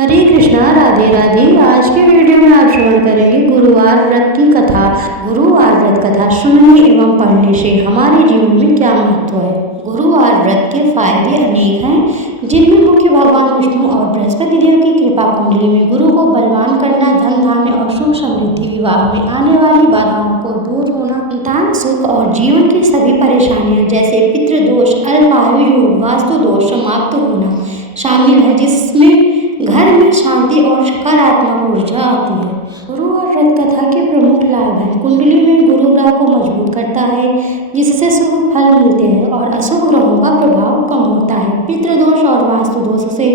हरे कृष्णा, राधे राधे। आज के वीडियो में आप श्रवण करेंगे गुरुवार व्रत की कथा। गुरुवार व्रत कथा सुनने एवं पढ़ने से हमारे जीवन में क्या महत्व है। गुरुवार व्रत के फायदे अनेक हैं, जिनमें मुख्य भगवान विष्णु और बृहस्पति देव की कृपा कुंडली में गुरु को बलवान करना, धन धान्य और सुख समृद्धि, विवाह में आने वाली बाधाओं को दूर होना, संतान सुख और जीवन की सभी परेशानियां जैसे पितृदोष, अल्पायु योग, वास्तु दोष समाप्त होना शामिल है, जिसमें घर में शांति और सकारात्मक ऊर्जा आती है। गुरु और व्रत कथा के प्रमुख लाभ हैं। कुंडली में गुरु ग्रह को मजबूत करता है, जिससे शुभ फल मिलते हैं और अशुभ ग्रहों का प्रभाव कम होता है। पितृदोष और वास्तु दोष से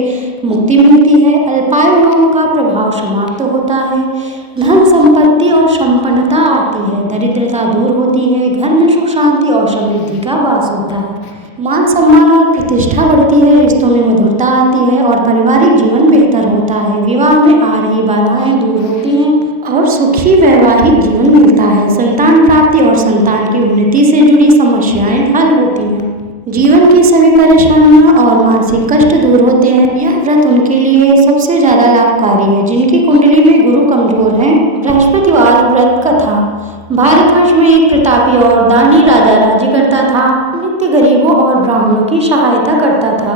मुक्ति मिलती है। अल्पायु रोगों का प्रभाव समाप्त होता है। धन संपत्ति और संपन्नता आती है। दरिद्रता दूर होती है। घर में सुख शांति और समृद्धि का वास होता है। मान सम्मान और प्रतिष्ठा बढ़ती है। रिश्तों में मधुरता आती है और पारिवारिक जीवन बेहतर होता है। विवाह में आ रही बाधाएं दूर होती हैं और सुखी वैवाहिक जीवन मिलता है। संतान प्राप्ति और संतान की उन्नति से जुड़ी समस्याएं हल होती हैं। जीवन की सभी परेशानियां और मानसिक कष्ट दूर होते हैं। यह व्रत उनके लिए सबसे ज्यादा लाभकारी है जिनकी कुंडली में गुरु कमजोर है। बृहस्पतिवार व्रत कथा। भारतवर्ष में एक प्रतापी और दानी राजा राज्य करता था। गरीबों और ब्राह्मणों की सहायता करता था।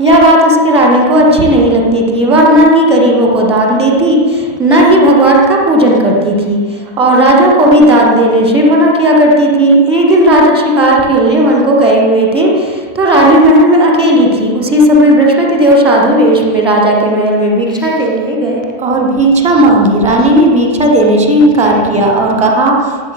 यह बात उसकी रानी को अच्छी नहीं लगती थी। वह न ही गरीबों को दान देती, न ही भगवान का पूजन करती थी और राजा को भी दान देने से मना किया करती थी। एक दिन राजा शिकार खेलने वन को गए हुए थे तो रानी महल में अकेली थी। उसी समय बृहस्पति देव साधु वेश में राजा के महल में भिक्षा के लिए गए और भिक्षा मांगी। रानी ने भिक्षा देने से इनकार किया और कहा,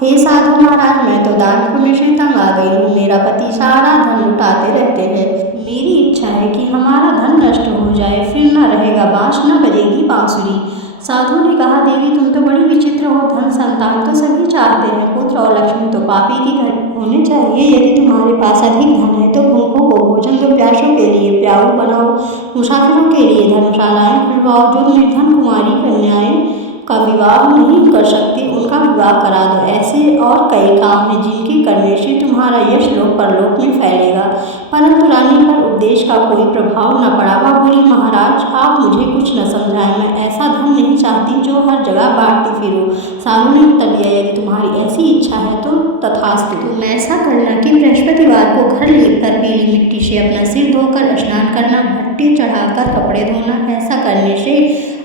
हे साधु महाराज, मैं तो दान पुण्य से तंग आ गई हूँ। मेरा पति सारा धन लुटाते रहते हैं। मेरी इच्छा है कि हमारा धन नष्ट हो जाए, फिर न रहेगा बांस, न बजेगी बांसुरी। साधु ने कहा, देवी तुम तो बड़ी विचित्र हो। धन संतान तो सभी चाहते हैं, पुत्र और लक्ष्मी तो पापी की घर होने चाहिए। यदि तुम्हारे पास अधिक धन है तो भूखों को भोजन दो, प्यासों के लिए प्याऊ बनाओ, मुसाफिरों के लिए धर्मशालाएं खुलवाओ। जो निर्धन कुमारी कन्याएं का विवाह नहीं कर सकती उनका विवाह करा दो। ऐसे और कई काम हैं जिनके करने से तुम्हारा यश लोक परलोक में फैलेगा। परंतु रानी पर उपदेश का कोई प्रभाव न पड़ा। वह बोली, महाराज आप मुझे कुछ न समझाएं, मैं ऐसा धन नहीं चाहती जो हर जगह बांटती फिरूं। साधु ने उत्तर दिया, यदि तुम्हारी ऐसी इच्छा है तो तथास्तु। तुम ऐसा करना कि बृहस्पतिवार को घर लेकर पीली मिट्टी से अपना सिर धोकर स्नान करना, भट्टी चढ़ाकर कपड़े धोना। ऐसा करने से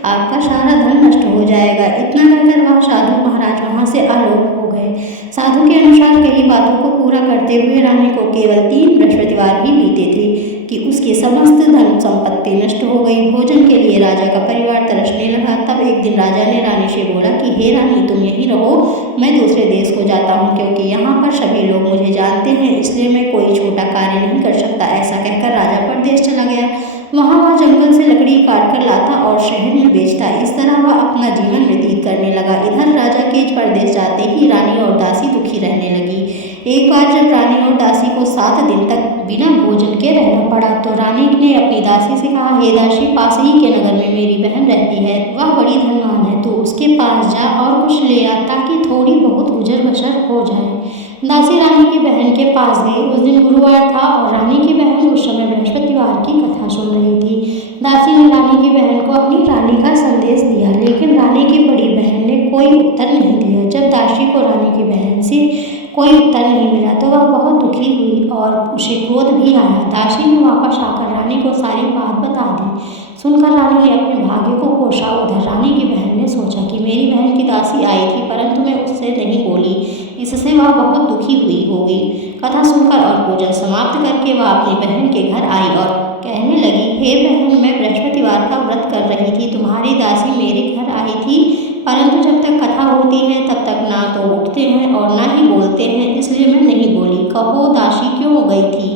आपका सारा धन नष्ट हो जाएगा। इतना कहकर वह साधु महाराज वहां से आलोक हो गए। साधु के अनुसार कई बातों को पूरा करते हुए रानी को केवल 3 बृहस्पतिवार ही बीते थे कि उसकी समस्त धन संपत्ति नष्ट हो गई। भोजन के लिए राजा का परिवार तरसने लगा। तब एक दिन राजा ने रानी से बोला कि हे रानी, तुम यहीं रहो, मैं दूसरे देश को जाता हूँ, क्योंकि यहाँ पर सभी लोग मुझे जानते हैं, इसलिए मैं कोई छोटा कार्य नहीं कर सकता। ऐसा कहकर राजा परदेश चला गया। वहाँ वह जंगल से लकड़ी काट कर लाता और शहर में बेचता। इस तरह वह अपना जीवन व्यतीत करने लगा। इधर राजा के परदेश जाते ही रानी और दासी दुखी रहने लगी। एक बार जब रानी और दासी को 7 दिन तक बिना भोजन के रहना पड़ा तो रानी ने अपनी दासी से कहा, हे दासी, पास ही के नगर में मेरी बहन रहती है, वह बड़ी धनवान है, तो उसके पास जा और कुछ ले आ ताकि थोड़ी बहुत गुजर बसर हो जाए। दासी रानी की बहन के पास गई। उस दिन गुरुवार था और रानी की बहन उस समय बृहस्पतिवार की कथा सुन रही थी। दासी ने रानी की बहन को अपनी रानी का संदेश दिया, लेकिन रानी की बड़ी बहन ने कोई उत्तर नहीं दिया। जब दासी को रानी की बहन से कोई उत्तर नहीं मिला तो वह बहुत दुखी हुई और उसे क्रोध भी आया। दासी ने वापस आकर रानी को सारी बात बता दी। सुनकर रानी ने अपने भाग्य को कोसा। उधर रानी की बहन ने सोचा कि मेरी बहन की दासी आई थी, परंतु मैं उससे नहीं बोली, इससे वह बहुत दुखी हुई होगी। कथा सुनकर और पूजन समाप्त करके वह अपनी बहन के घर आई और कहने लगी, हे बहन, मैं बृहस्पतिवार का व्रत कर रही थी, तुम्हारी दासी मेरे घर आई थी, परंतु जब तक कथा होती है तब तक ना तो उठते हैं और ना ही बोलते हैं, इसलिए मैं नहीं बोली। कहो दासी क्यों गई थी?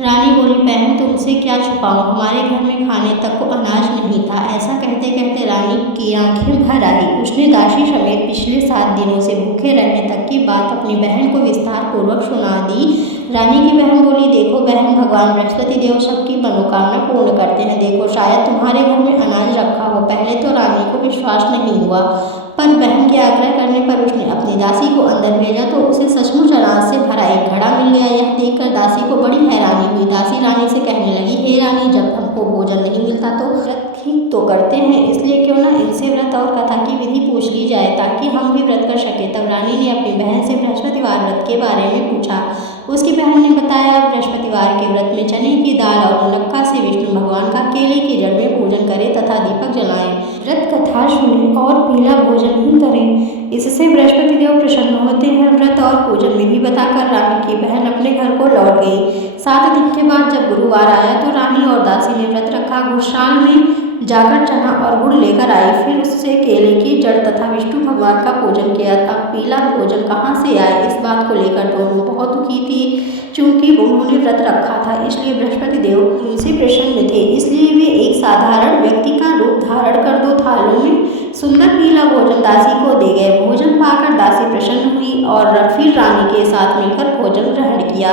रानी बोली, बहन तुमसे क्या छुपाऊं, हमारे घर में खाने तक को अनाज नहीं था। ऐसा कहते कहते रानी की आंखें भर आई। उसने दासी समेत पिछले 7 दिनों से भूखे रहने तक की बात अपनी बहन को विस्तार पूर्वक सुना दी। रानी की बहन बोली, देखो बहन, भगवान बृहस्पति देव सबकी मनोकामना पूर्ण करते हैं। देखो शायद तुम्हारे घर में अनाज रखा हो। पहले तो रानी को विश्वास नहीं हुआ, पर बहन के आग्रह करने पर उसने अपनी दासी को अंदर भेजा तो उसे सचमुच अनाज से भरा एक घड़ा मिल गया। यह देखकर दासी को बड़ी हैरानी हुई। दासी रानी से कहने लगी, हे रानी, जब हम तुमको भोजन नहीं मिलता तो व्रत ठीक तो करते हैं, इसलिए क्यों ना इनसे व्रत और कथा की विधि पूछ ली जाए ताकि हम भी व्रत कर सके। तब रानी ने अपनी बहन से बृहस्पतिवार व्रत के बारे में पूछा। उसकी बहन ने बताया, बृहस्पतिवार के व्रत में चने की दाल और मुनक्का से विष्णु भगवान का केले की जड़ में पूजन करें तथा दीपक जलाएं, व्रत कथा सुने और पीला भोजन ही करें, इससे बृहस्पति देव प्रसन्न होते हैं। व्रत और पूजन विधि बताकर रानी की बहन अपने घर को लौट गई। 7 दिन के बाद जब गुरुवार आया तो रानी और दासी ने व्रत रखा। गुड़शाल में जाकर चना और गुड़ लेकर आई, फिर उससे केले की जड़ तथा विष्णु भगवान का पूजन किया। अब पीला भोजन कहाँ से आए, इस बात को लेकर दोनों बहुत दुखी थी। चूंकि उन्होंने व्रत रखा था इसलिए बृहस्पति देव उनसे प्रसन्न थे, इसलिए वे एक साधारण व्यक्ति का रूप धारण कर 2 थालों में सुंदर पीला भोजन दासी को दे गए। भोजन पाकर दासी प्रसन्न हुई और फिर रानी के साथ मिलकर भोजन ग्रहण किया।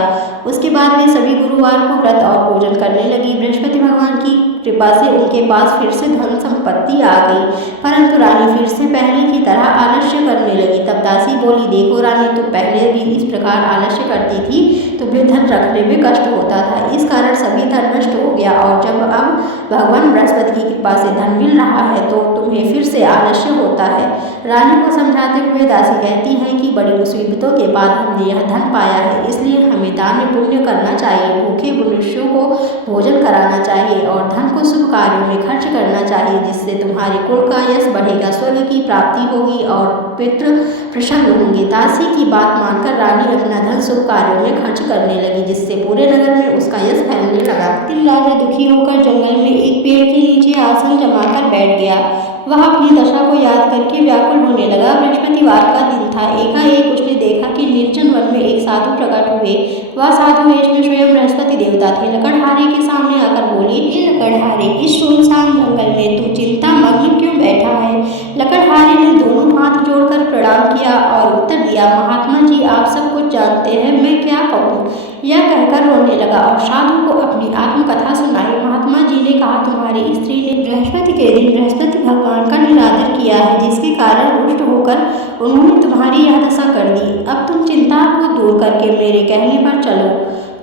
उसके बाद वे सभी गुरुवार को व्रत और पूजन करने लगी। बृहस्पति भगवान की कृपा से उनके पास फिर से धन संपत्ति आ गई, परंतु रानी फिर से पहले की तरह आलस्य करने लगी। तब दासी बोली, देखो रानी, तुम पहले भी इस प्रकार आलस्य करती थी, तुम्हें धन रखने में कष्ट होता था, इस कारण सभी धन नष्ट हो गया, और जब अब भगवान बृहस्पति की कृपा से धन मिल रहा है तो तुम्हें फिर से आलस्य होता है। रानी को समझाते हुए दासी कहती है कि बड़ी मुसीबतों के बाद हमने यह धन पाया है, इसलिए हमें दान पुण्य करना चाहिए, भूखे मनुष्यों को भोजन कराना चाहिए और धन को शुभ कार्यों में खर्च करना चाहिए, जिससे तुम्हारे कुल का यश बढ़ेगा, स्वर्ग की प्राप्ति होगी और पितृ प्रसन्न होंगे। दासी की बात मानकर रानी अपना धन शुभ कार्यों में खर्च करने लगी, जिससे पूरे नगर में उसका यश फैलने लगा। दिन राजा दुखी होकर जंगल में एक पेड़ के नीचे आसन जमाकर बैठ गया। वह अपनी दशा को याद करके व्याकुल होने लगा। बृहस्पतिवार का दिन था। एकाएक उसने देखा कि निर्जन वन में एक साधु प्रकट हुए। वह साधु वेश में स्वयं बृहस्पति देवता थे। लकड़हारे के सामने आकर बोली, हे लकड़हारे, इस सुनसान जंगल में तू चिंता मग्न क्यों बैठा है? लकड़हारे ने दोनों हाथ जोड़कर प्रणाम किया और उत्तर दिया, महात्मा जी, आप सब कुछ जानते हैं, मैं क्या कहूँ? यह कहकर रोने लगा और साधु को अपनी आत्मकथा सुनाई। महात्मा जी ने कहा, तुम्हारी स्त्री ने बृहस्पति के दिन बृहस्पति भगवान का निरादर किया है, जिसके कारण रुष्ट होकर उन्होंने तुम्हारी यह दशा कर दी। अब तुम चिंता को दूर करके मेरे कहने पर चलो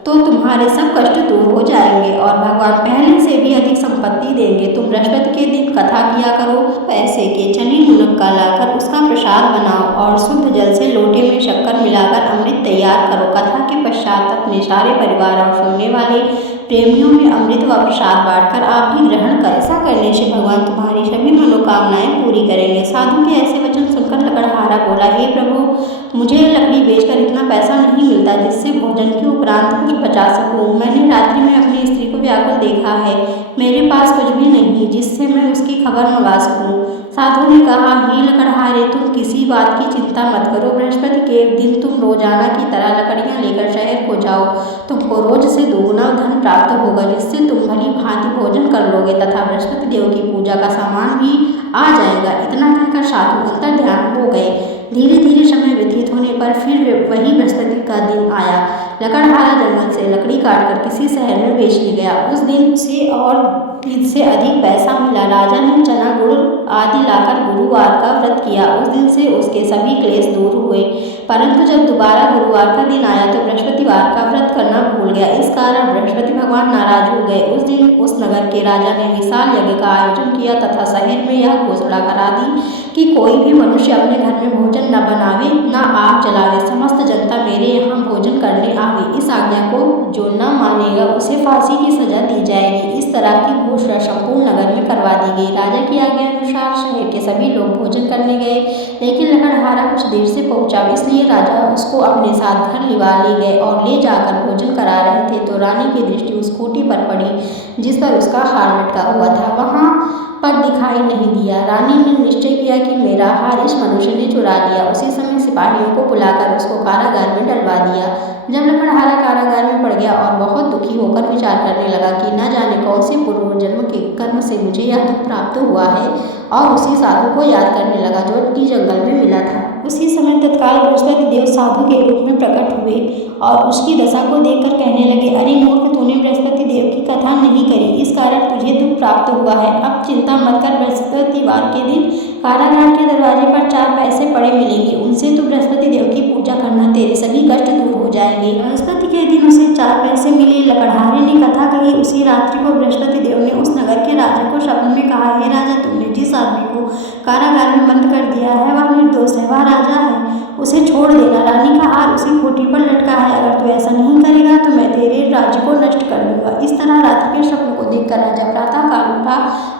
तो तुम्हारे सब कष्ट दूर हो जाएंगे और भगवान पहले से भी अधिक संपत्ति देंगे। तुम बृहस्पति के दिन कथा किया करो, पैसे के चने मुनक्का लाकर उसका प्रसाद बनाओ और शुद्ध जल से लोटे में शक्कर मिलाकर अमृत तैयार करो। कथा के पश्चात अपने सारे परिवार और सुनने वाले प्रेमियों में अमृत व प्रसाद बांटकर आप भी ग्रहण कर। ऐसा करने से भगवान तुम्हारी सभी मनोकामनाएं पूरी करेंगे। साधु के ऐसे वचन सुनकर लकड़हारा बोला, हे प्रभु, मुझे लकड़ी बेचकर इतना पैसा नहीं मिलता जिससे भोजन के उपरांत कुछ बचा सकूं। मैंने रात्रि में अपनी स्त्री को व्याकुल देखा है, मेरे पास कुछ भी नहीं जिससे मैं उसकी खबर मंगा सकूं। साधु ने कहा, हे लकड़हारे, तुम किसी बात की चिंता मत करो। बृहस्पति के दिन तुम रोजाना की तरह लकड़ियां लेकर शहर को जाओ। तुमको रोज से दोगुना धन प्राप्त होगा, जिससे तुम भली भांति भोजन कर लोगे तथा बृहस्पति देव की पूजा का सामान भी आ जाएगा। इतना कहकर साधु अंतर ध्यान हो गए। धीरे धीरे समय व्यतीत होने पर फिर वही बृहस्पति का दिन आया। लकड़हारा जंगल से लकड़ी काटकर किसी शहर में बेचने गया। उस दिन से और दिन से अधिक पैसा मिला। राजा ने चना गुड़ आदि लाकर गुरुवार का व्रत किया। उस दिन से उसके सभी क्लेश दूर हुए, परंतु जब दोबारा गुरुवार का दिन आया तो बृहस्पतिवार का व्रत करना भूल गया। इस कारण बृहस्पति भगवान नाराज हो गए। उस दिन उस नगर के राजा ने विशाल यज्ञ का आयोजन किया तथा शहर में यह घोषणा करा दी कि कोई भी मनुष्य अपने घर में भोजन न बनावे न आग जलावे। समस्त जनता मेरे यहाँ भोजन करने आवे। इस आज्ञा को जो न मानेगा उसे फांसी की सजा दी जाएगी। इस तरह की घोषणा संपूर्ण नगर में करवा दी गई। राजा की आज्ञा अनुसार शहर के सभी लोग भोजन करने गए, लेकिन लकड़हारा कुछ देर से पहुंचा, इसलिए राजा उसको अपने साथ घर लिवा ले गए और ले जाकर भोजन करा रहे थे तो रानी की दृष्टि उस खूंटी पर पड़ी जिस पर उसका हार लटका हुआ था। वहां पर दिखाई नहीं दिया। रानी ने निश्चय किया कि मेरा हार इस मनुष्य ने चुरा लिया। उसी समय सिपाहियों को बुलाकर उसको कारागार में डलवा दिया। जब लकड़हारा कारागार में पड़ गया और बहुत दुखी होकर विचार करने लगा कि न जाने कौन से पूर्व जन्म के कर्म से मुझे यह दुख प्राप्त हुआ है, और उसी साधु को याद करने लगा जो कि जंगल में मिला था। उसी समय तत्काल बृहस्पति देव साधु के रूप में प्रकट हुए और उसकी दशा को देखकर कहने लगे, अरे मूर्ख, तूने बृहस्पति देव की कथा नहीं करी, इस कारण तुझे दुख प्राप्त हुआ है। अब चिंता मत कर, बृहस्पतिवार बुधवार के दिन कारागार के दरवाजे पर 4 पैसे पड़े मिलेंगे। उनसे तू बृहस्पति देव की पूजा करना, तेरे सभी कष्ट दूर हो जाएंगे। बृहस्पति के दिन उसे 4 पैसे मिले। लकड़हारे ने कथा कही। उसी रात्रि को बृहस्पति देव ने उस नगर के राजा को स्वप्न में कहा, हे राजा, तुमने जिस आदमी को कारागार में बंद कर दिया है वह निर्दोष है, वह राजा है, उसे छोड़ देना। रानी का हार उसी खूंटी पर लटका है, अगर तू ऐसा नहीं करेगा तो मैं तेरे राज्य को नष्ट कर दूंगा। इस तरह रात्रि के स्वप्न को देखकर राजा प्रातः काल उठा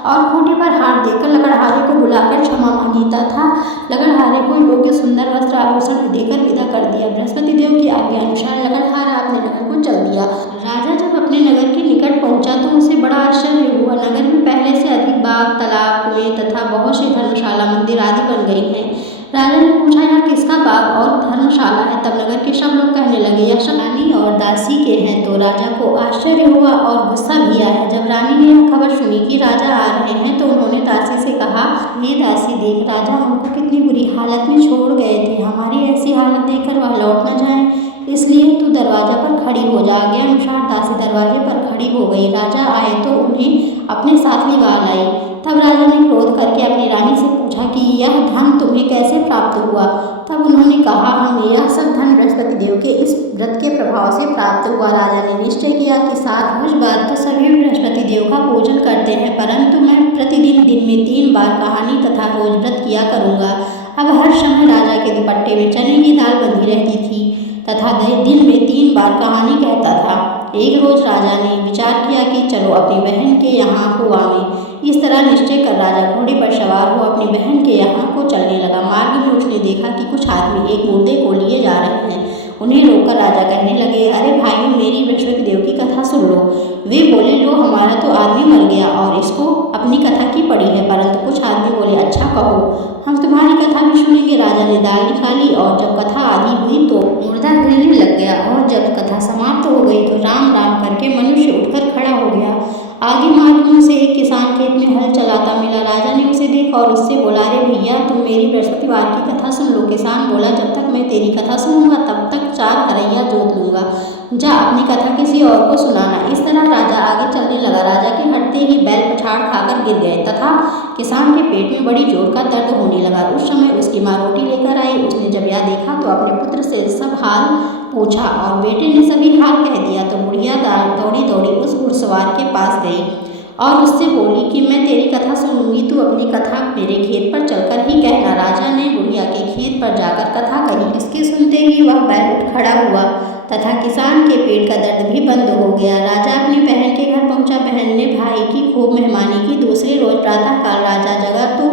और खूंटी पर हार देकर लकड़हारे को बुलाकर क्षमा मांगी तथा लकड़हारे को योग्य सुंदर वस्त्र आभूषण देकर विदा कर दिया। बृहस्पति देव की आज्ञा अनुसार लकड़हारा अपने नगर को चल दिया। राजा जब अपने नगर के निकट पहुंचा तो उसे बड़ा आश्चर्य हुआ। नगर में पहले से अधिक बाग, तालाब, कुएं तथा बहुत सी धर्मशाला, मंदिर आदि बन गई हैं। राजा ने पूछा, यह किसका बाग और धर्मशाला है? तब नगर के सब लोग कहने लगे, यह रानी और दासी के हैं। तो राजा को आश्चर्य हुआ और गुस्सा भी आया। जब रानी ने यह खबर सुनी कि राजा आ रहे हैं तो उन्होंने दासी से कहा, हे दासी, देख राजा हमको कितनी बुरी हालत में छोड़ गए थे, हमारी ऐसी हालत देखकर वह लौट न जाए, इसलिए तू दरवाजा पर खड़ी हो जा। आज्ञा अनुसार दासी दरवाजे पर खड़ी हो गई। राजा आए तो उन्हें अपने साथ लिवा लाई। तब राजा ने क्रोध करके अपनी रानी से पूछा कि यह धन तुम्हें कैसे प्राप्त हुआ? तब उन्होंने कहा, हमें यह सब धन बृहस्पति देव के इस व्रत के प्रभाव से प्राप्त हुआ। राजा ने निश्चय किया कि 7 वर्ष बाद तो सभी बृहस्पति देव का पूजन करते हैं, परंतु मैं प्रतिदिन दिन में 3 बार कहानी तथा रोज व्रत किया करूँगा। अब हर समय राजा के दुपट्टे में चने की दाल बंधी रहती थी तथा दिन में 3 बार कहानी कहता था। एक रोज राजा ने विचार किया कि चलो अपनी बहन के यहाँ हो आवें। इस तरह निश्चय कर राजा घोड़े पर सवार हो अपनी बहन के यहाँ को चलने लगा। मार्ग में उसने देखा कि कुछ आदमी एक मुर्दे को लिए जा रहे हैं। उन्हें रोककर राजा कहने लगे, अरे भाइयों, मेरी बृहस्पति देव की कथा सुन लो। वे बोले, लो, हमारा तो आदमी मर गया और इसको अपनी कथा की पड़ी है। परंतु कुछ आदमी बोले, अच्छा कहो, हम तुम्हारी कथा भी सुनेंगे। राजा ने दाल निकाली और जब कथा आदि हुई तो मुर्दा हिलने लग गया और जब कथा समाप्त हो गई तो राम राम करके मनुष्य उठकर खड़ा हो गया। आगे मार्ग में उसे एक किसान खेत में हल चलाता मिला। राजा ने उसे देखा और उससे बोला, अरे भैया, तुम मेरी बृहस्पतिवार की कथा सुन लो। किसान बोला, जब तक मैं तेरी कथा सुनूंगा तब तक 4 हरैया जोत लूंगा, जा अपनी कथा किसी और को सुनाना। इस तरह राजा आगे चलने लगा। राजा के हटते ही बैल पछाड़ खाकर गिर गए तथा किसान के पेट में बड़ी जोर का दर्द होने लगा। उस समय उसकी माँ रोटी लेकर आई। उसने जब यह देखा तो अपने पुत्र से सब हाल पूछा और बेटे ने सभी हाल कह दिया। तो बुढ़िया दौड़ी दौड़ी उस घुड़सवार के पास गई और उससे बोली कि मैं तेरी कथा सुनूंगी, तू अपनी कथा मेरे खेत पर चलकर ही कहना। राजा ने बुढ़िया के खेत पर जाकर कथा कही। इसके सुनते ही वह बैल उठ खड़ा हुआ तथा किसान के पेट का दर्द भी बंद हो गया। राजा अपनी बहन के घर पहुंचा। बहन ने भाई की खूब मेहमानी की। दूसरे रोज प्रातःकाल राजा जगा तो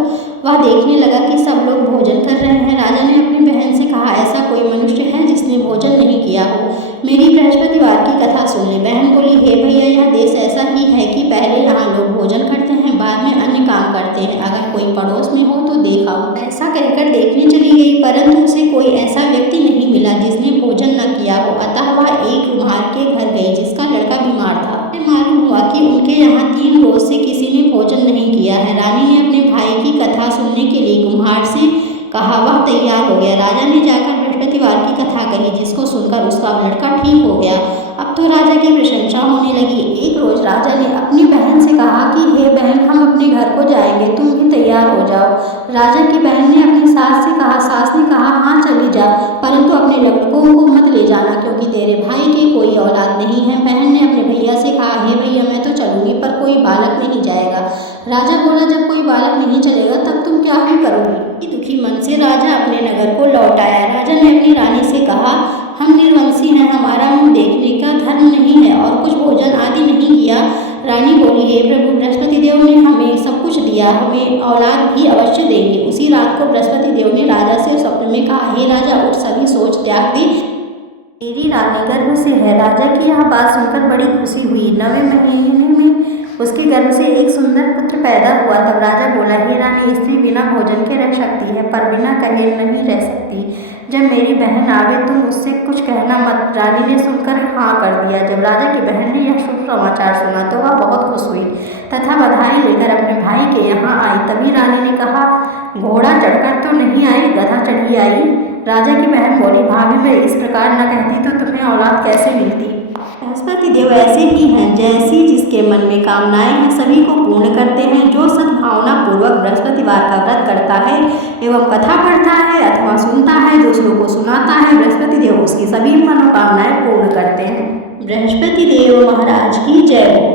वह देखने लगा कि सब लोग भोजन कर रहे हैं। राजा ने अपनी बहन से कहा, ऐसा कोई मनुष्य है जिसने भोजन नहीं किया हो, मेरी बृहस्पतिवार की कथा सुन ले। बहन बोली, हे भैया, यह देश ऐसा ही है कि पहले यहाँ लोग भोजन करते हैं, बाद में अन्य काम करते हैं। अगर कोई पड़ोस में हो तो देखा हो। ऐसा कहकर देखने चली गई, परंतु उसे कोई ऐसा व्यक्ति नहीं मिला जिसने भोजन न किया हो। अतः वह एक कुम्हार के घर गई जिसका लड़का बीमार था। मालूम हुआ कि उनके यहाँ 3 रोज से किसी ने भोजन नहीं किया है। रानी ने अपने भाई की कथा सुनने के लिए कुम्हार से कहा। वह तैयार हो गया। राजा ने जाकर बृहस्पतिवार की कथा कही, जिसको सुनकर उसका लड़का ठीक हो गया। अब तो राजा की प्रशंसा होने लगी। एक रोज राजा ने अपनी बहन से कहा कि हे बहन, हम अपने घर को जाएंगे, तुम भी तैयार हो जाओ। राजा की बहन ने अपनी सास से कहा। सास ने कहा, हाँ चली जा, परंतु अपने लड़कों को मत ले जाना क्योंकि तेरे भाई की कोई औलाद नहीं है। बहन ने अपने भैया से कहा, हे भैया, मैं तो चलूंगी पर कोई बालक नहीं जाएगा। राजा बोला, जब कोई बालक नहीं चलेगा तब तुम क्या ही करोगी? दुखी मन से राजा अपने नगर को लौट आया। राजा ने अपनी रानी से कहा, हम निर्वंशी हैं, हमारा मुँह देखने का धर्म नहीं है और कुछ भोजन आदि नहीं किया। रानी बोली, हे प्रभु, बृहस्पति देव ने हमें सब कुछ दिया, हमें औलाद भी अवश्य देंगे। उसी रात को बृहस्पति देव ने राजा से स्वप्न में कहा, हे राजा, उठ, सभी सोच त्याग दे, तेरी रानी गर्भ से है। राजा की यह बात सुनकर बड़ी खुशी हुई। 9वें महीने में उसके गर्भ से एक सुंदर पुत्र पैदा हुआ। तब राजा बोला, हे रानी, स्त्री बिना भोजन के रह सकती है पर बिना कहे नहीं रह सकती। जब मेरी बहन आवे तुम उससे कुछ कहना मत। रानी ने सुनकर हाँ कर दिया। जब राजा की बहन ने यह शुभ समाचार सुना तो वह बहुत खुश हुई तथा बधाई लेकर अपने भाई के यहाँ आई। तभी रानी ने कहा, घोड़ा चढ़कर तो नहीं आई, गधा चढ़ी आई। राजा की बहन बोली, भाभी, मैं इस प्रकार न कहती तो तुम्हें औलाद कैसे मिलती? बृहस्पति देव ऐसे ही हैं जैसी जिसके मन में कामनाएं हैं सभी को पूर्ण करते हैं। जो सद्भावना पूर्वक बृहस्पतिवार का व्रत करता है एवं कथा पढ़ता है अथवा सुनता है, दूसरों को सुनाता है, बृहस्पति देव उसकी सभी मनोकामनाएं पूर्ण करते हैं। बृहस्पति देव महाराज की जय हो।